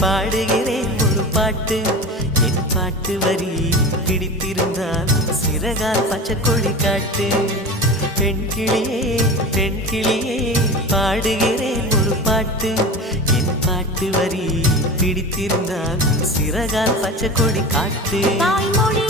பாடுகிறேன் ஒரு பாட்டு என் பாட்டு வரி பிடித்திருந்தால் சிறகால் பச்சை கொடி காட்டு பெண் கிளியே பாடுகிறேன் ஒரு பாட்டு என் பாட்டு வரி பிடித்திருந்தால் சிறகால் பச்சை கொடி காட்டு வாய்மொழி